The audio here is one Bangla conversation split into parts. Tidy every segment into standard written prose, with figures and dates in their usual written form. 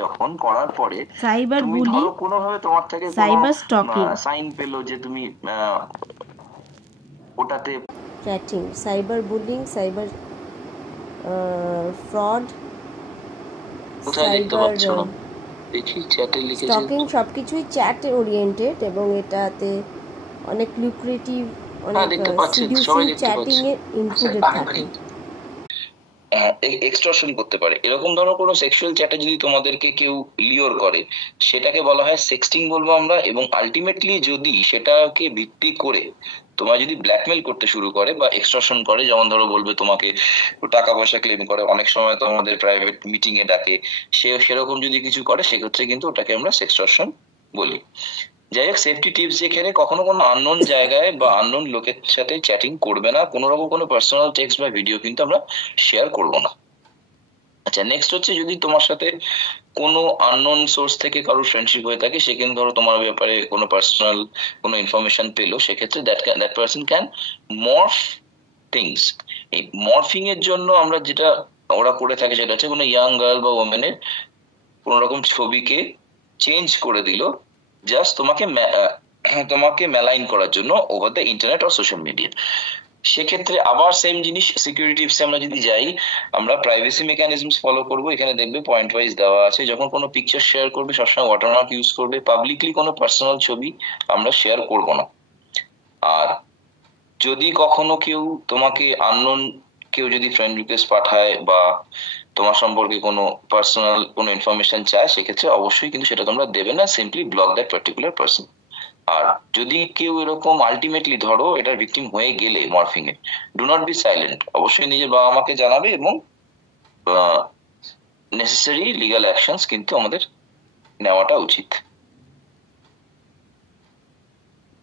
যখন করার পরে সাইবার তুমি বুলি, ধরো কোনোভাবে তোমার থেকে সাইবার স্টকিং, সাইন পেলো যে তুমি ওটাতে chatting, cyber bullying, cyber fraud, কোথায় দেখতে সাইবার পাচ্ছ না? দেখি চ্যাটে লিখেছে স্টকিং, সবকিছুই চ্যাট ওরিয়েন্টেড এবং এটাতে অনেক লুক্রেটিভ, অনেক দেখতে পাচ্ছি, সিডিউসিং সবাই দেখতে চ্যাটিং পাচ্ছে। এ ইনক্লুডেড থাকে। এক্সটর্শন করতে পারে, এরকম ধরো কোনো সেক্সুয়াল চ্যাটে যদি তোমাদেরকে কেউ লিওর করে সেটাকে বলা হয় সেক্সটিং বলবো আমরা। এবং আলটিমেটলি যদি সেটাকে ভিত্তি করে তোমার যদি ব্ল্যাকমেল করতে শুরু করে বা এক্সটর্শন করে, যেমন ধরো বলবে তোমাকে টাকা পয়সা ক্লেম করে, অনেক সময় তো আমাদের প্রাইভেট মিটিং এ ডাকে, সেরকম যদি কিছু করে সেক্ষেত্রে কিন্তু ওটাকে আমরা সেক্সটর্শন বলি। যাই হোক, সেফটি টিপস যেখানে কখনো কোনো আননোন জায়গায় বা আননোন লোকের সাথে চ্যাটিং করবে না, কোনো রকম কোনো পার্সোনাল টেক্সট বা ভিডিও কিন্তু আমরা শেয়ার করবো না। আচ্ছা, নেক্সট হচ্ছে যদি তোমার সাথে কোনো আননোন সোর্স থেকে কারোর ফ্রেন্ডশিপ হয়ে থাকে, সে কিন্তু ধরো তোমার ব্যাপারে কোনো পার্সোনাল কোনো ইনফরমেশন পেলো, সেক্ষেত্রে that person can morph things. এই মর্ফিং এর জন্য আমরা যেটা ওরা করে থাকে সেটা হচ্ছে কোনো ইয়াং গার্ল বা ওমেনের কোন রকম ছবিকে চেঞ্জ করে দিল জাস্ট তোমাকে মেলাইন করার জন্য ওভার দ্য ইন্টারনেট আর সোশ্যাল মিডিয়া। সেক্ষেত্রে আবার সেম জিনিস, সিকিউরিটি টিপসে আমরা যদি যাই, আমরা প্রাইভেসি মেকানিজমস ফলো করবো। এখানে দেখবে পয়েন্ট ওয়াইজ দেওয়া আছে। যখন কোনো পিকচার শেয়ার করবে সবসময় ওয়াটারমার্ক ইউজ করবে। পাবলিকলি কোনো পার্সোনাল ছবি আমরা শেয়ার করব না। আর যদি কখনো কেউ তোমাকে আননোন কেউ যদি ফ্রেন্ড রিকোয়েস্ট পাঠায় বা তোমার সম্পর্কে কোনো পার্সোনাল কোনো ইনফরমেশন চায়, সেক্ষেত্রে অবশ্যই কিন্তু সেটা তোমরা দেবে না, simply block that particular person. আর যদি কেউ এরকম আলটিমেটলি ধরো এটার ভিকটিম হয়ে গেলে মর্ফিং এ, ডু নট বি সাইলেন্ট, অবশ্যই নিজের বাবা মাকে জানাবে এবং নেসেসারি লিগাল অ্যাকশনস কিন্তু আমাদের নেওয়াটা উচিত।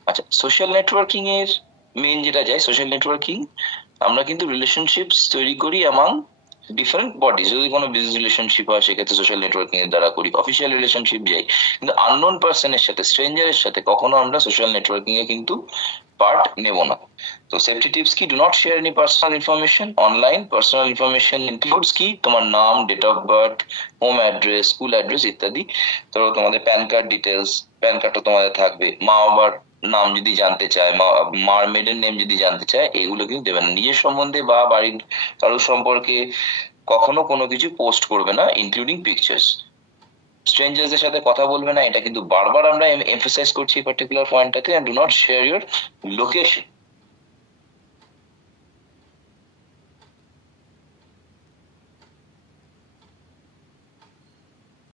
আচ্ছা, সোশ্যাল নেটওয়ার্কিং এর মেন যেটা যায়, সোশ্যাল নেটওয়ার্কিং আমরা কিন্তু রিলেশনশিপস তৈরি করি অ্যামাং ডিফারেন্ট বডিজ। যদি কোনো বিজনেস রিলেশনশিপ হয় সেক্ষেত্রে সোশ্যাল নেটওয়ার্কিং এর দ্বারা করি, অফিসিয়াল রিলেশনশিপ যাই, কিন্তু আননোন পার্সনের সাথে, স্ট্রেঞ্জারের সাথে কখনো আমরা সোশ্যাল নেটওয়ার্কিং এ কিন্তু পার্ট নেব না। তো সেফটি টিপস কি, do not share any personal information online. Personal information includes কি, তোমার নাম, date of birth, home address, school address ইত্যাদি। ধরো তোমাদের প্যান কার্ড ডিটেলস, প্যান কার্ডটা তোমাদের থাকবে। মা বাবার নাম যদি জানতে চায়, মার মেডেন নেম যদি জানতে চায়, এগুলো কিন্তু দেবে না। নিজের সম্বন্ধে বা বাড়ির কারোর সম্পর্কে কখনো কোনো কিছু পোস্ট করবে না, ইনক্লুডিং পিকচার্স। স্ট্রেঞ্জার্সের সাথে কথা বলবে না, এটা কিন্তু বারবার আমরা এমফাসাইজ করছি এই পার্টিকুলার পয়েন্টটাতে। And do not share your location.